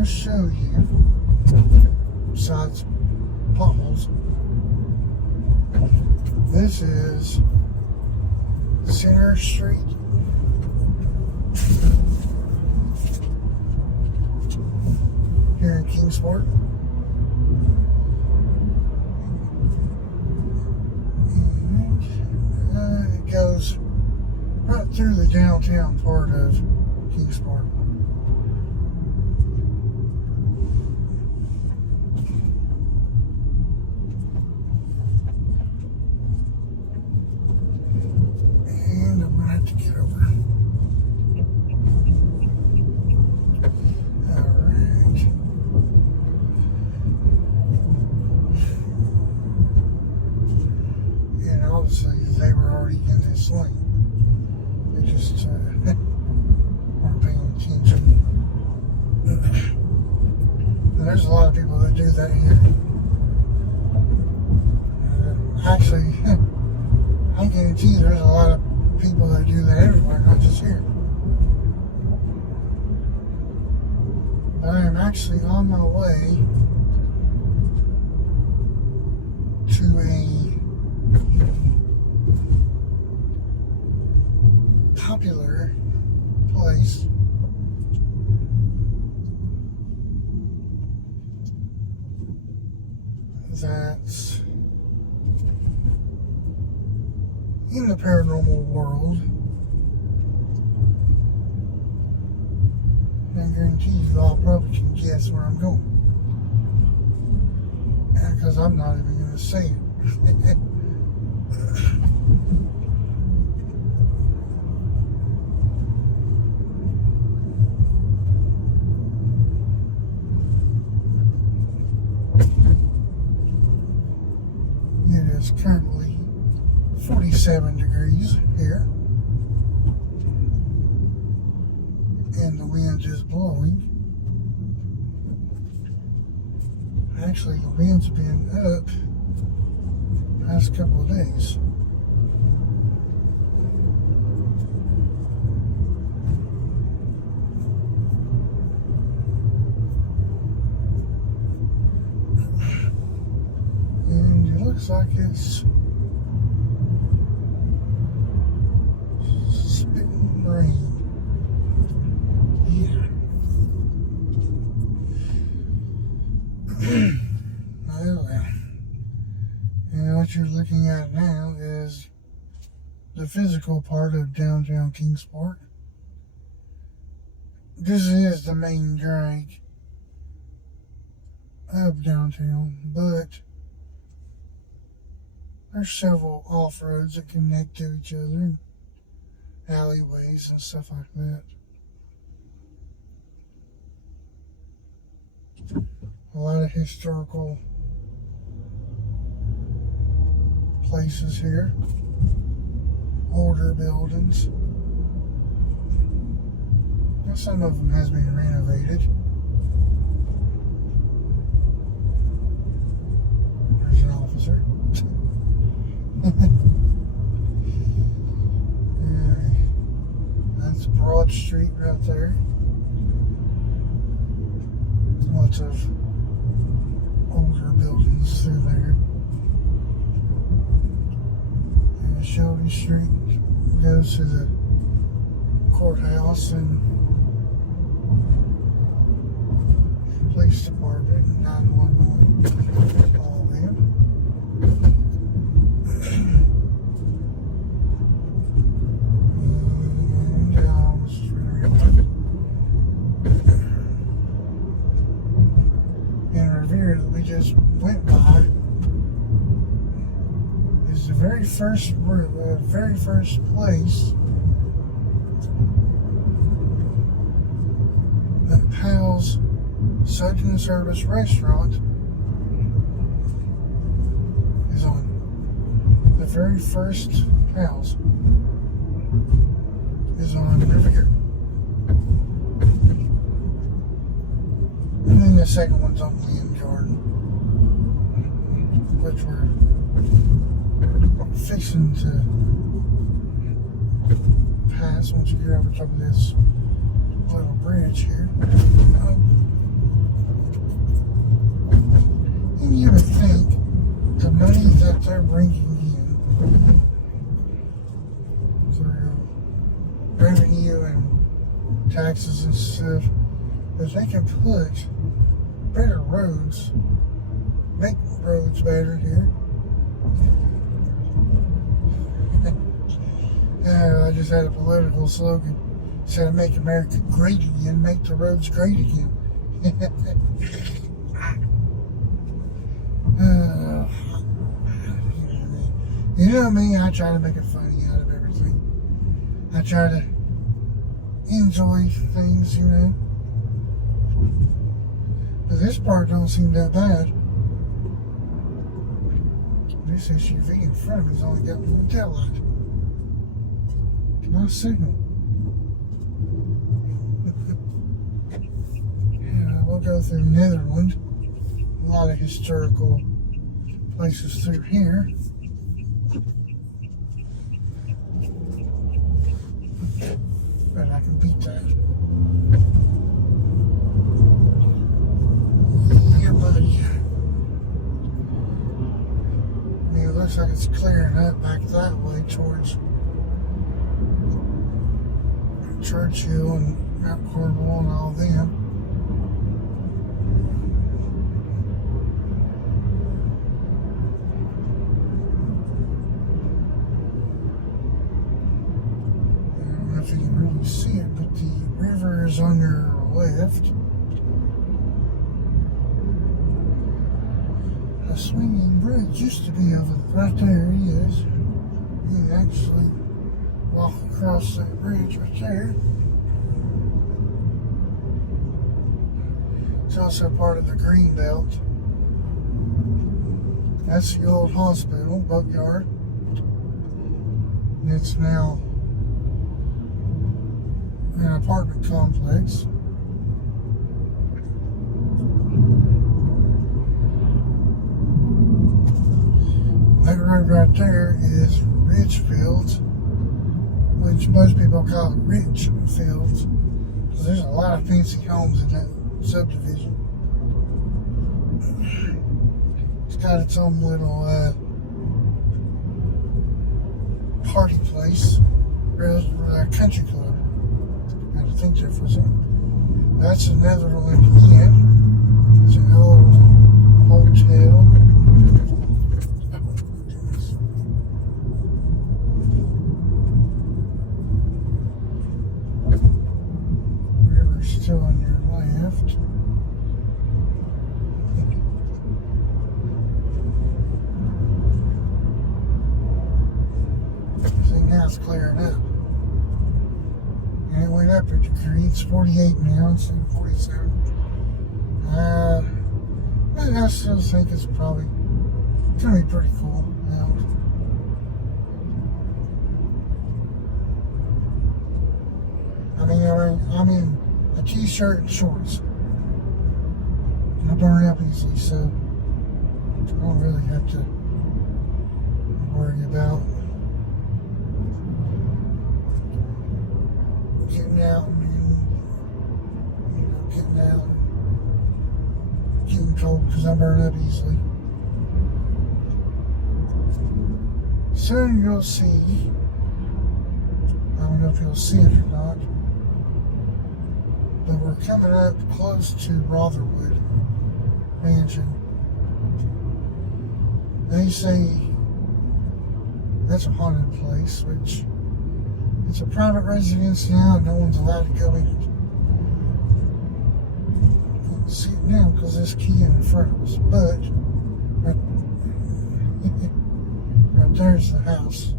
to show you, besides potholes, this is Center Street. Here in Kingsport. And it goes right through the downtown part of Kingsport. And I'm going to have to get over. Obviously, they were already in this lane. They just weren't paying attention. And there's a lot of people that do that here. Actually, I guarantee you there's a lot of people that do that everywhere, not just here. But I am actually on my way to a popular place that's in the paranormal world. I guarantee you all probably can guess where I'm going. Because I'm not even going to say it. It is currently 47 degrees here, and the wind is blowing. Actually, the wind's been up the past couple of days. And it looks like it's spitting rain. Yeah. Well, and what you're looking at now is the physical part of downtown Kingsport. This is the main drag of downtown, but there's several off-roads that connect to each other, and alleyways and stuff like that. A lot of historical places here, older buildings. Now, some of them has been renovated. There's an officer. That's Broad Street right there. Lots of older buildings through there. And Shelby Street goes to the courthouse and police department, 911, all of them. That we just went by is the very first place that Pal's Southern Service Restaurant is on. The very first house is on River here. And then the second one's on William Jordan, which we're fixing to pass once you get over top of this little bridge here. taxes and stuff. If they can put better roads, make roads better here. Yeah, I just had a political slogan. It said, make America great again, make the roads great again. You know me, I try to make it funny out of everything. I try to enjoy things, you know. But this part don't seem that bad. This SUV in front of me's only got one tail light. Nice signal. Yeah, we'll go through Netherland. A lot of historical places through here. But I can beat that. Yeah, buddy. I mean, it looks like it's clearing up back that way towards Churchill and Mount Cornwall and all them. I don't know if you can really see it, but the river is on your left. A swinging bridge used to be over right there. It is. You can actually walk across that bridge right there. It's also part of the green belt. That's the old hospital, boatyard. And it's now an apartment complex. That road right there is Ridgefield, which most people call it Rich Fields, because there's a lot of fancy homes in that subdivision. It's got its own little party place, or country club. I had to think there for a second. That's the Netherland Inn. It's an old hotel. Still on your left. See, now it's clearing up. And it went up a degree. It's 48 now instead of 47. But I still think it's probably going to be pretty cool out. I mean, I'm in a t-shirt and shorts. I burn up easily, so I don't really have to worry about getting out and getting out and getting cold because I burn up easily. Soon you'll see, I don't know if you'll see it or not, but we're coming up close to Rotherwood Mansion. They say that's a haunted place, which it's a private residence now, and no one's allowed to go in it. You can't see it now because this key in front of us, but right there's the house.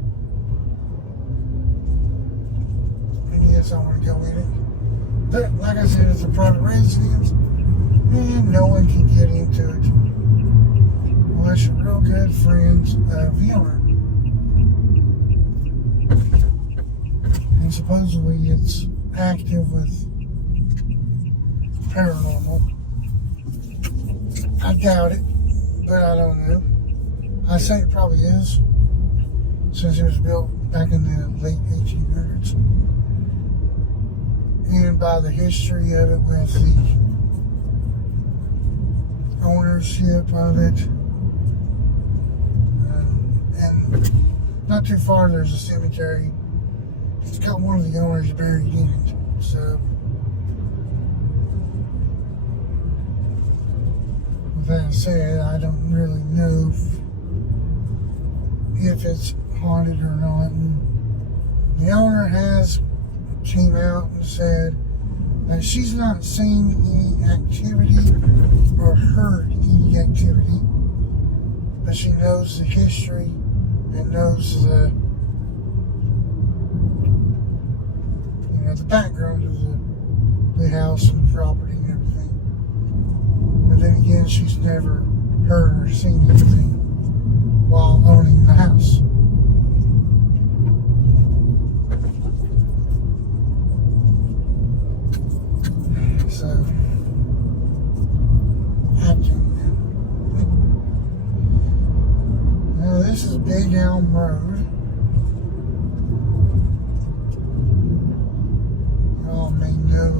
And yes, I want to go in it. But like I said, it's a private residence, and no one can get into it unless you're real good friends of the owner. And supposedly it's active with paranormal. I doubt it, but I don't know. I say it probably is, since it was built back in the late 1800s. And by the history of it with the ownership of it. And not too far there's a cemetery. It's got one of the owners buried in it. So like I said, I don't really know if it's haunted or not. And the owner has came out and said that she's not seen any activity or heard any activity, but she knows the history and knows the background of the house and the property and everything. But then again, she's never heard or seen anything while owning the house. So, now this is Big Elm Road. You all may know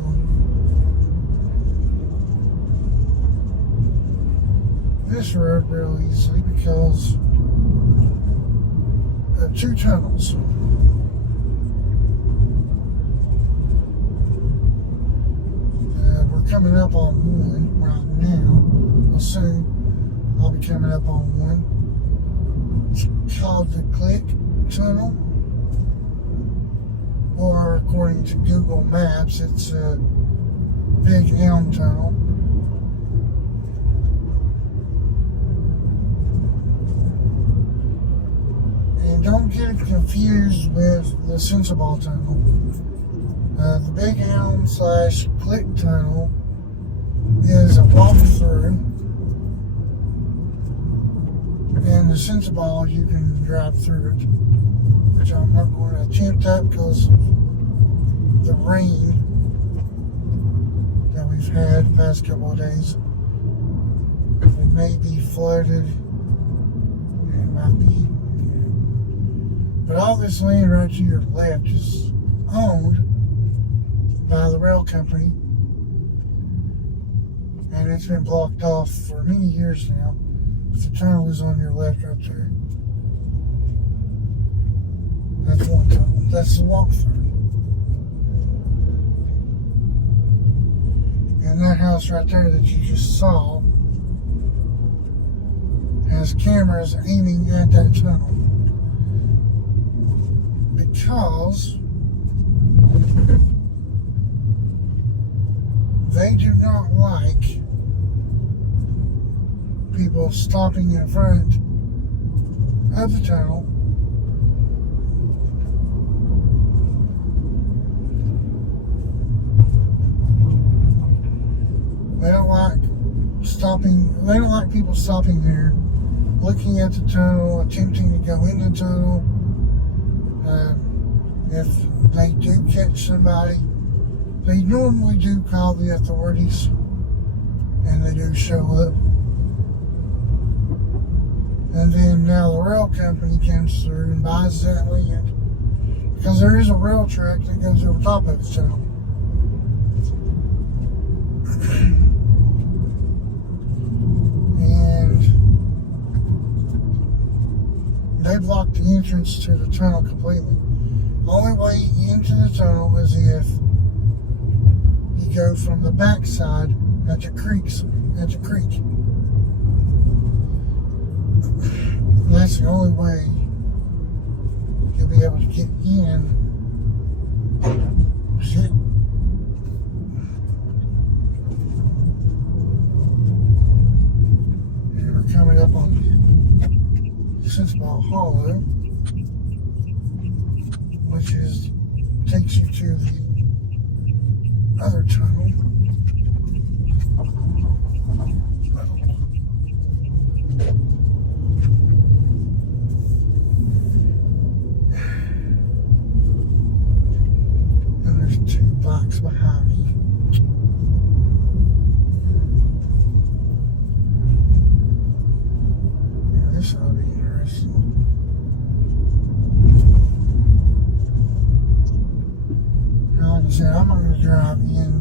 this road real easily because of two tunnels. We're coming up on one right now. Well, soon I'll be coming up on one. It's called the Click Tunnel, or according to Google Maps, it's a Big Elm Tunnel. And don't get it confused with the Sensible Tunnel. The Big Elm / Click Tunnel is a walkthrough, and the Sensible you can drive through it, which I'm not going to attempt that because of the rain that we've had the past couple of days. It may be flooded, it might be, but all this land right to your left is owned by the rail company, and it's been blocked off for many years now. The tunnel is on your left right there. That's one tunnel. That's the walkthrough. And that house right there that you just saw has cameras aiming at that tunnel, because they do not like people stopping in front of the tunnel they don't like people stopping there, looking at the tunnel, attempting to go in the tunnel. If they do catch somebody, they normally do call the authorities, and they do show up. And then now the rail company comes through and buys that land, because there is a rail track that goes over top of the tunnel. And they blocked the entrance to the tunnel completely. The only way into the tunnel is if you go from the backside at the creek. And that's the only way you'll be able to get in. Shit. And we're coming up on Sensible Hollow, which takes you to the other tunnel. And there's two blocks behind me. Yeah, this ought to be interesting. Like I said, I'm going to drive in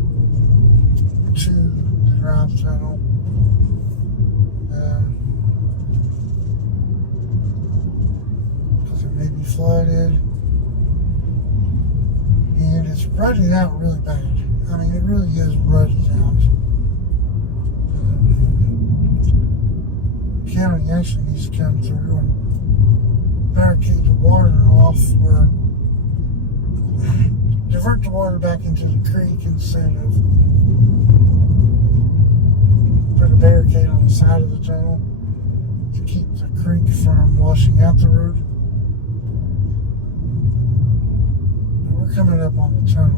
to the drive tunnel. Because it may be flooded. And it's rutted out really bad. I mean, it really is rutted out. County actually needs to come through and barricade the water off, or divert the water back into the creek instead of put a barricade on the side of the tunnel to keep the creek from washing out the road. But we're coming up on the tunnel,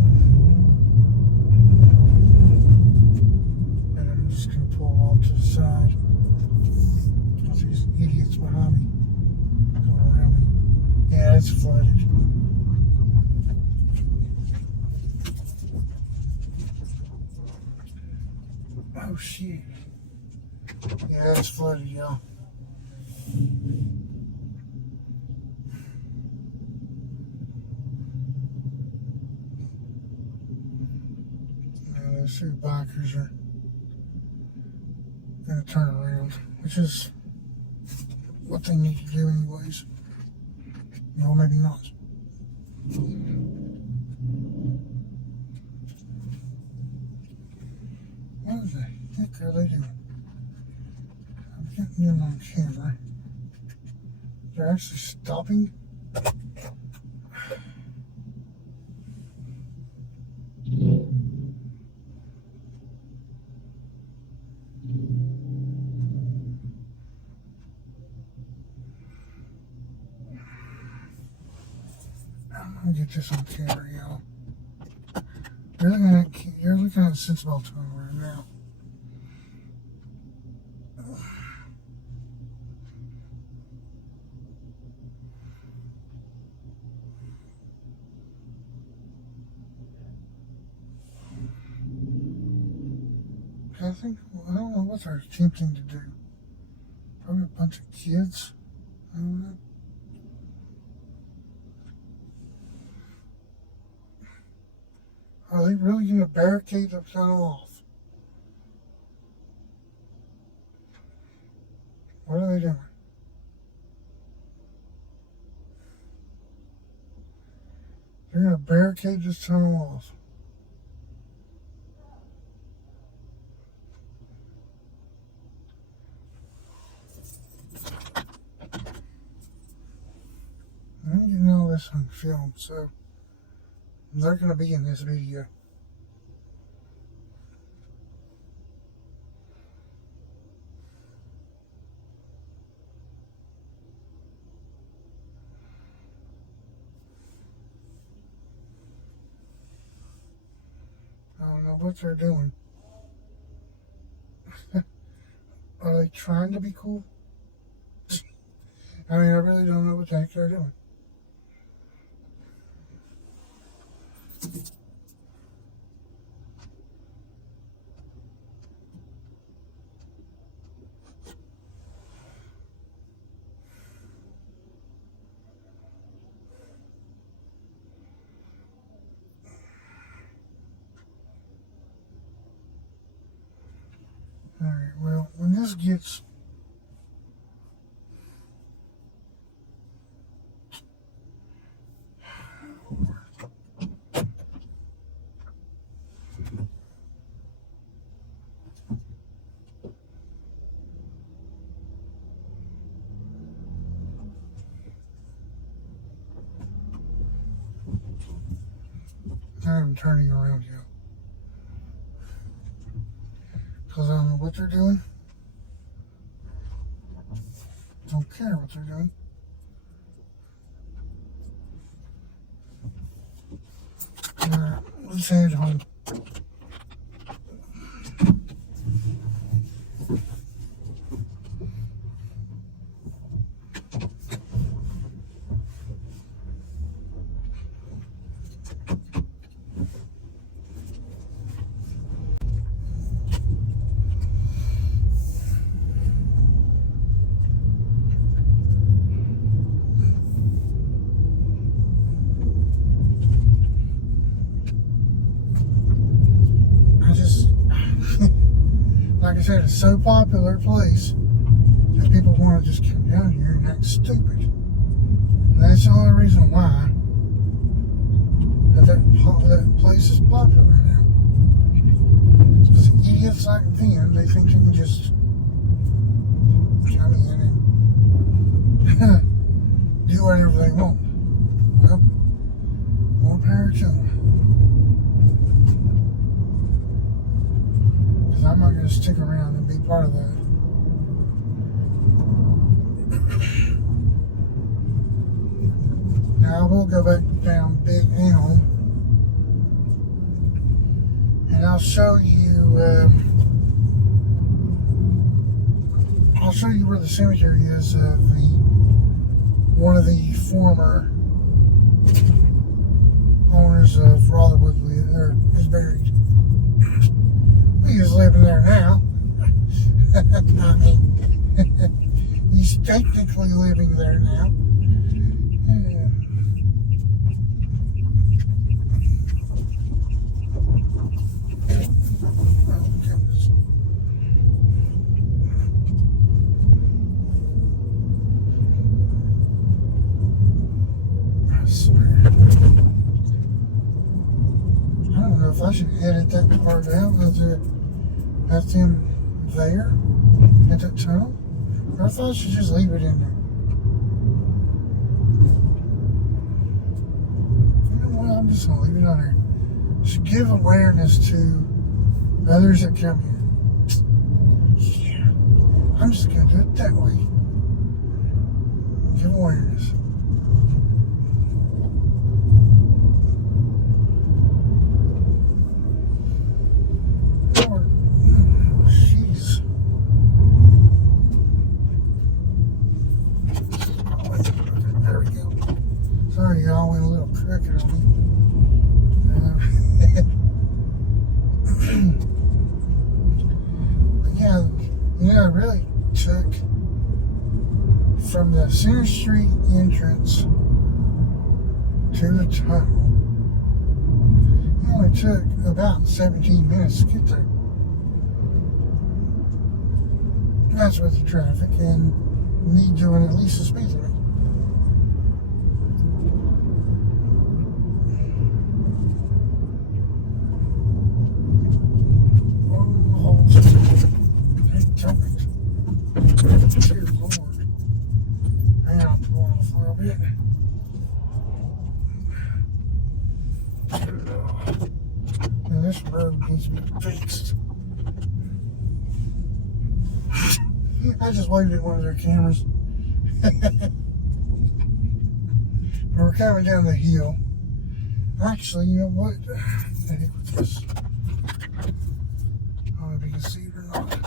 and I'm just going to pull off to the side because these idiots behind me going around me. Yeah, it's flooded. Oh shit. Yeah, it's flooded, y'all. Those two bikers are gonna turn around, which is what they need to do anyways. No, maybe not. What the heck are they doing? I'm getting them on camera. They're actually stopping. I'm gonna get this on camera, y'all. You're looking at Sensible Tunnel right now. I don't know what they're attempting to do. Probably a bunch of kids. I don't know. Are they really going to barricade the tunnel off? What are they doing? They're going to barricade this tunnel off. I'm getting all this on film, so they're going to be in this video. I don't know what they're doing. Are they trying to be cool? I mean, I really don't know what the heck they're doing. Alright, well, when this gets I'm turning around here because I don't know what they're doing. Don't care what they're doing. Let's head home. Like I said, it's so popular a place that people want to just come down here and act stupid. And that's the only reason why that place is popular now. Because idiots like them, they think they can just come in whatever they want. Well, more power to them. Because I'm not going to stick around and be part of that. Now I will go back down Big Elm, and I'll show you where the cemetery is of one of the former owners of Rotherwood is buried. He is living there now. I mean, he's technically living there now. Yeah. Oh, goodness. I swear. I don't know if I should edit that part out. That's him there at that tunnel. Or I thought I should just leave it in there. You know what? I'm just going to leave it on there. Just give awareness to others that come here. Yeah. I'm just going to do it that way. Give awareness. Sorry, y'all went a little crooked on me. But yeah, I really took from the Center Street entrance to the tunnel. It only took about 17 minutes to get there. That's with the traffic and me doing at least a speed limit. Dear Lord. Hang on, pull off a little bit. Now this road needs to be fixed. I just waved at one of their cameras. We're coming down the hill. Actually, you know what? The heck with this. I don't know if you can see it or not.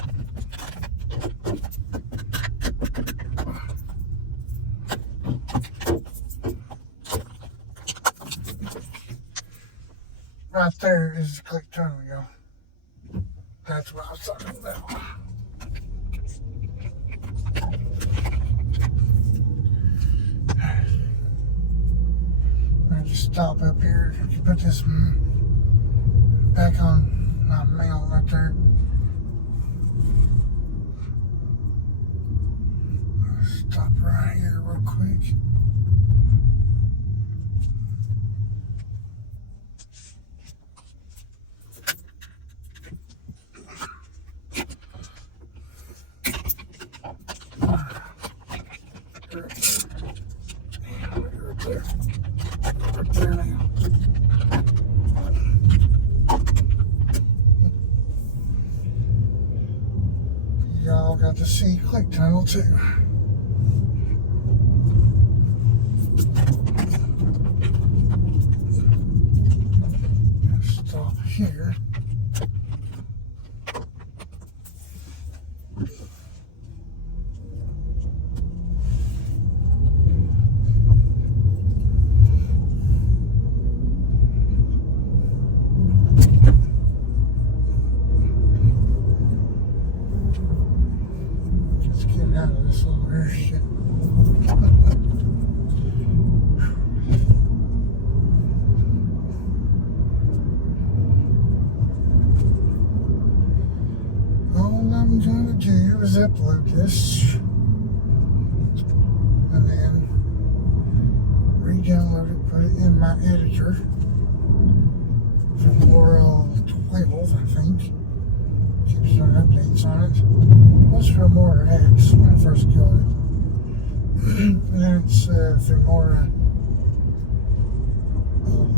Right there is the Click Tunnel, y'all. That's what I was talking about. I'm just stop up here. You put this back on my mail right there. Stop right here real quick. Right there now. Y'all got to see Click Tunnel too. Stop here. Out of this little area. All I'm gonna do is upload this and then re-download it, put it in my editor from Laurel 12, I think. Keeps doing updates on it. Was for more X when I first killed it. And then it's through more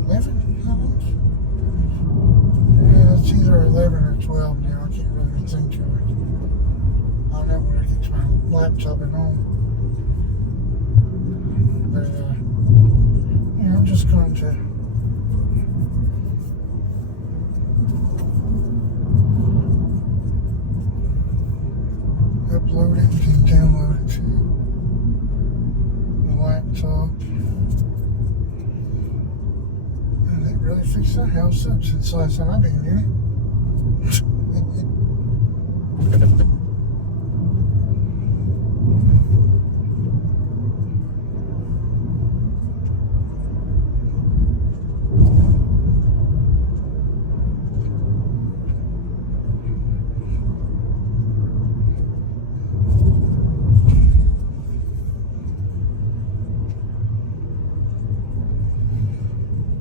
11, I think. Yeah, it's either 11 or 12 now. I can't really think to it. I'll know when I get to my laptop at home. But, yeah, I'm just going to upload it and download it to the laptop. And they really fixed that house up since the last time I've been in it.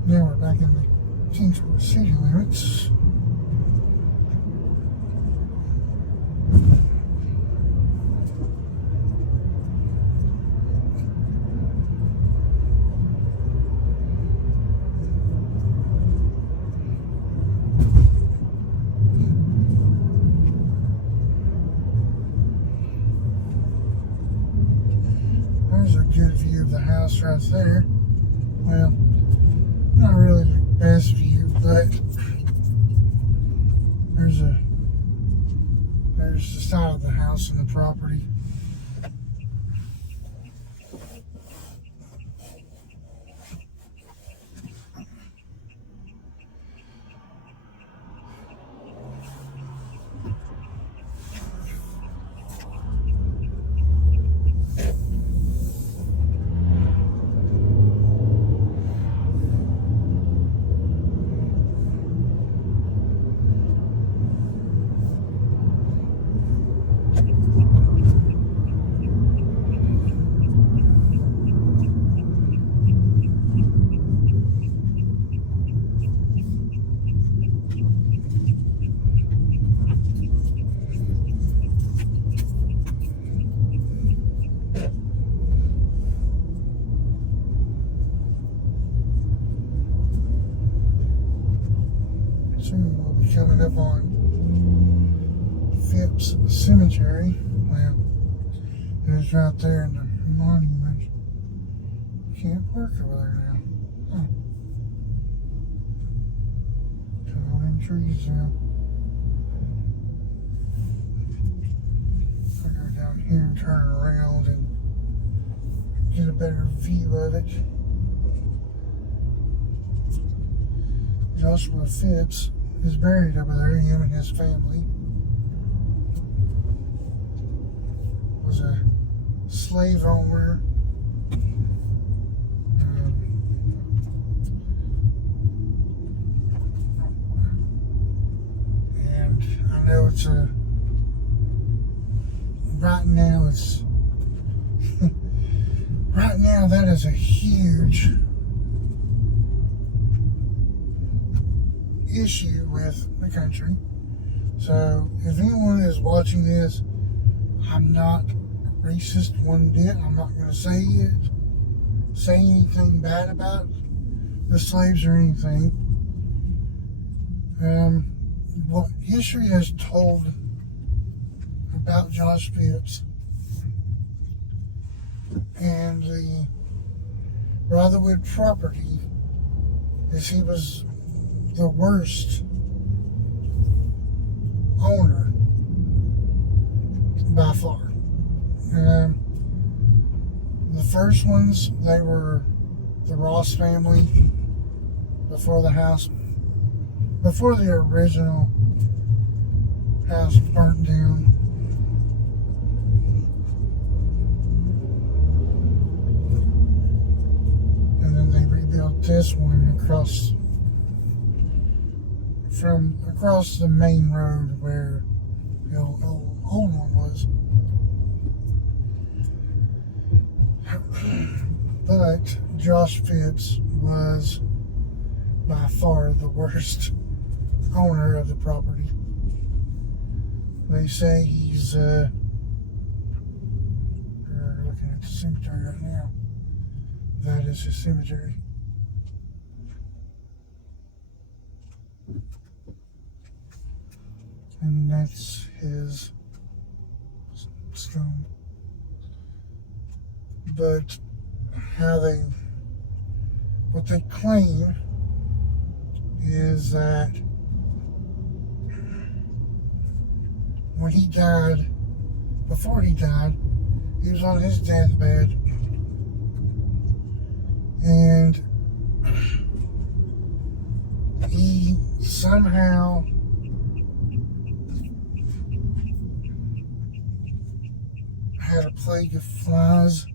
Now we're back in the Kingsport city limits. There's a good view of the house right there. Well, not really the best view, but there's the side of the house and the property. Soon we'll be coming up on Phipps Cemetery. Well, it's right there in the monument. Can't park over there now. Oh. Cut all them trees down. I'll go down here and turn around and get a better view of it. Joshua Phipps is buried over there. Him and his family. Was a slave owner. And I know it's right now it's right now that is a huge issue with the country. So if anyone is watching this, I'm not racist one bit. I'm not going to say anything bad about the slaves or anything. What history has told about Josh Phipps and the Rotherwood property is he was the worst owner by far. The first ones, they were the Ross family before the original house burnt down. And then they rebuilt this one across the main road where the old one was. But Josh Phipps was by far the worst owner of the property. They say he's we're looking at the cemetery right now. That is his cemetery. And that's his stone. But what they claim is that when he died, before he died, he was on his deathbed, and he somehow had a plague of flies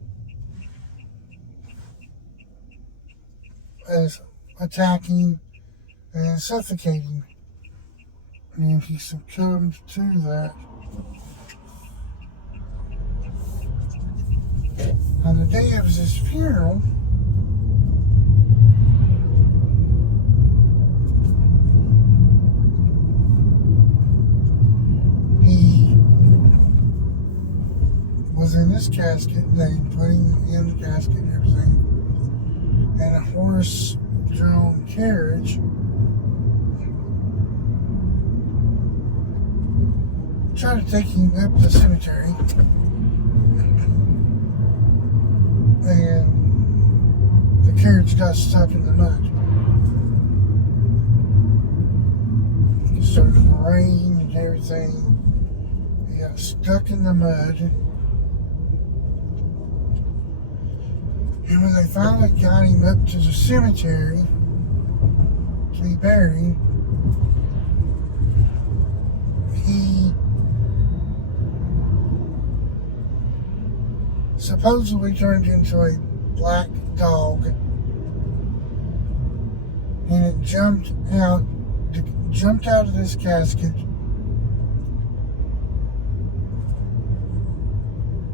as attacking and suffocating, and he succumbed to that. On the day of his funeral, he was in this casket. They put him in the casket and everything, and a horse-drawn carriage tried to take him up the cemetery, and the carriage got stuck in the mud. It started to rain and everything. He got stuck in the mud. And when they finally got him up to the cemetery to be buried, he supposedly turned into a black dog, and it jumped out of this casket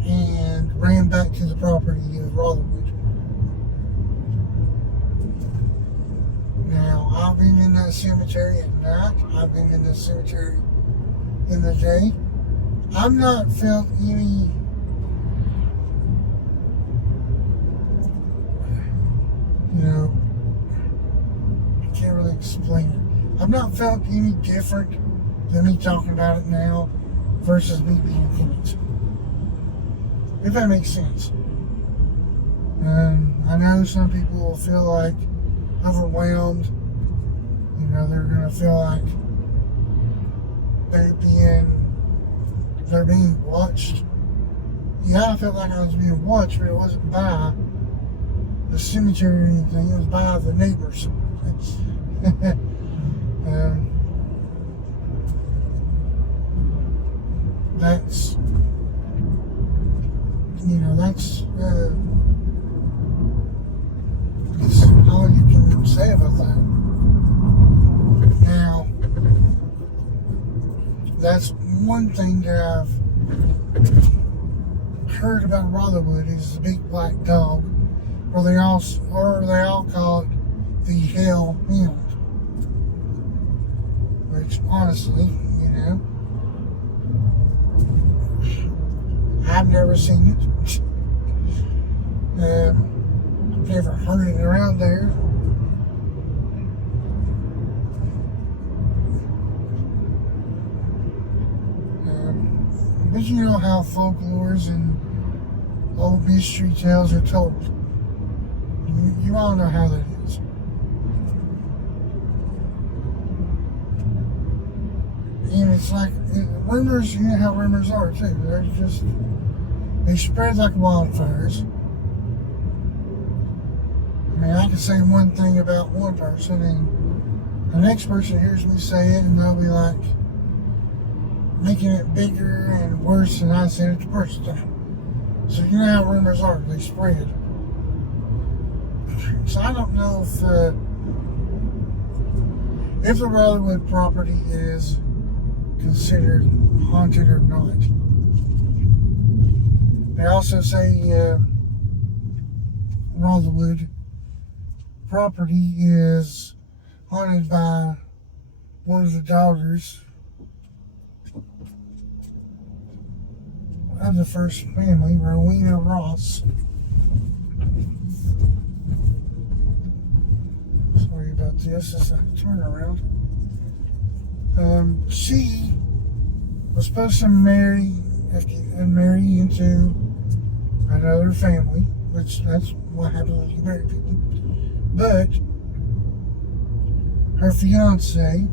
and ran back to the property of Rotherwood. Now, I've been in that cemetery at night. I've been in that cemetery in the day. I've not felt any I can't really explain it. I've not felt any different than me talking about it now versus me being in it. If that makes sense. I know some people will feel like overwhelmed. They're going to feel like they're being watched. Yeah, I felt like I was being watched, but it wasn't by the cemetery or anything. It was by the neighbors. That's all you can say about that. Now, that's one thing that I've heard about Rotherwood is the big black dog, or they all call it the Hell Hound. Which, honestly, I've never seen it. I've never heard it around there. But you know how folklores and old mystery tales are told. You all know how that is. And it's like, rumors, you know how rumors are too. They spread like wildfires. I mean, I can say one thing about one person, and the next person hears me say it, and they'll be like, making it bigger and worse than I said it the first time. So you know how rumors are, they spread. So I don't know if the Rotherwood property is considered haunted or not. They also say Rotherwood property is haunted by one of the daughters of the first family, Rowena Ross. Sorry about this. It's a turnaround. She was supposed to marry into another family, which that's what happens when you marry people. But her fiance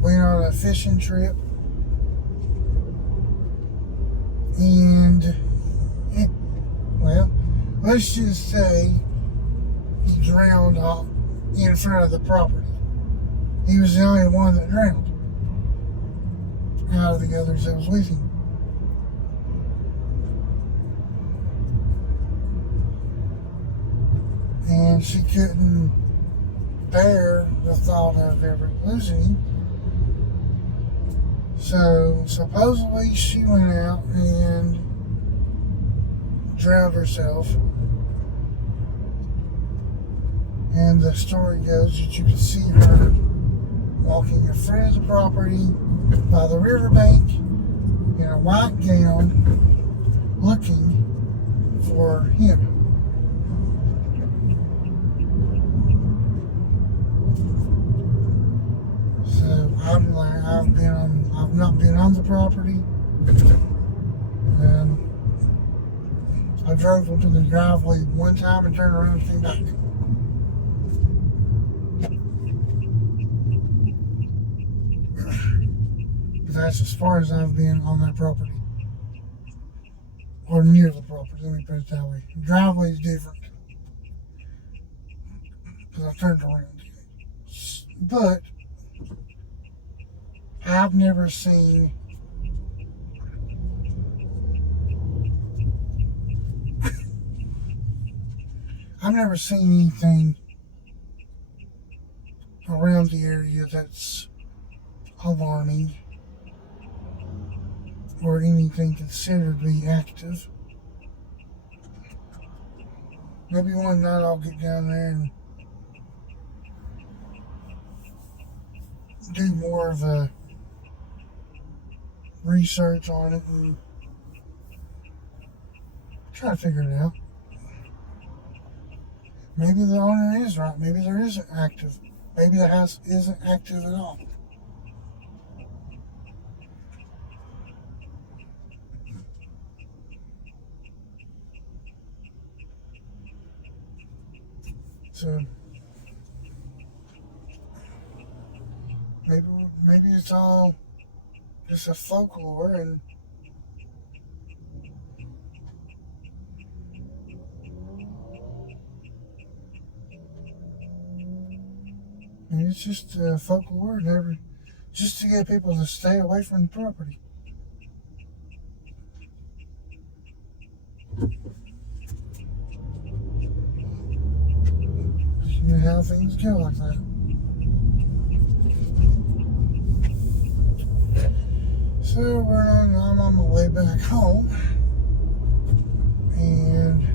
went on a fishing trip, and well, let's just say he drowned in front of the property. He was the only one that drowned out of the others that was with him. And she couldn't bear the thought of ever losing him. So supposedly she went out and drowned herself. And the story goes that you can see her walking in front of the property by the riverbank in a white gown looking for him. So I've not been on the property. I drove into the driveway one time and turned around and came back. That's as far as I've been on that property. Or near the property, let me put it that way. The driveway is different. Because I turned around. But I've never seen anything around the area that's alarming or anything considered to be active. Maybe one night I'll get down there and do more of a research on it and try to figure it out. Maybe the owner is right. Maybe there isn't active. Maybe the house isn't active at all. So maybe it's all just a folklore, and maybe it's just folklore, just to get people to stay away from the property. You know how things go like that. So I'm on my way back home, and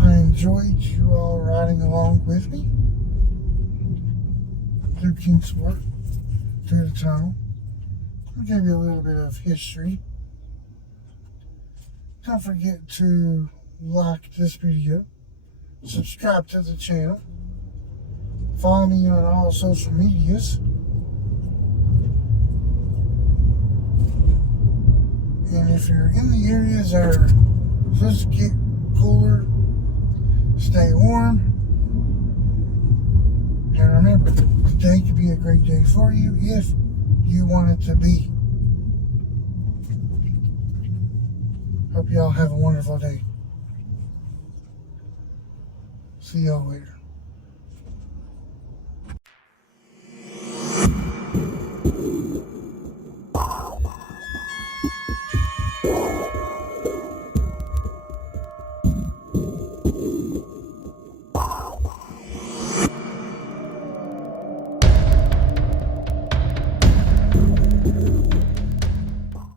I enjoyed you all riding along with me through Kingsport, through the tunnel. I'll give you a little bit of history. Don't forget to like this video, subscribe to the channel, follow me on all social medias, and if you're in the areas that are supposed to get cooler, stay warm, and remember, today could be a great day for you if you want it to be. Hope y'all have a wonderful day. See y'all later.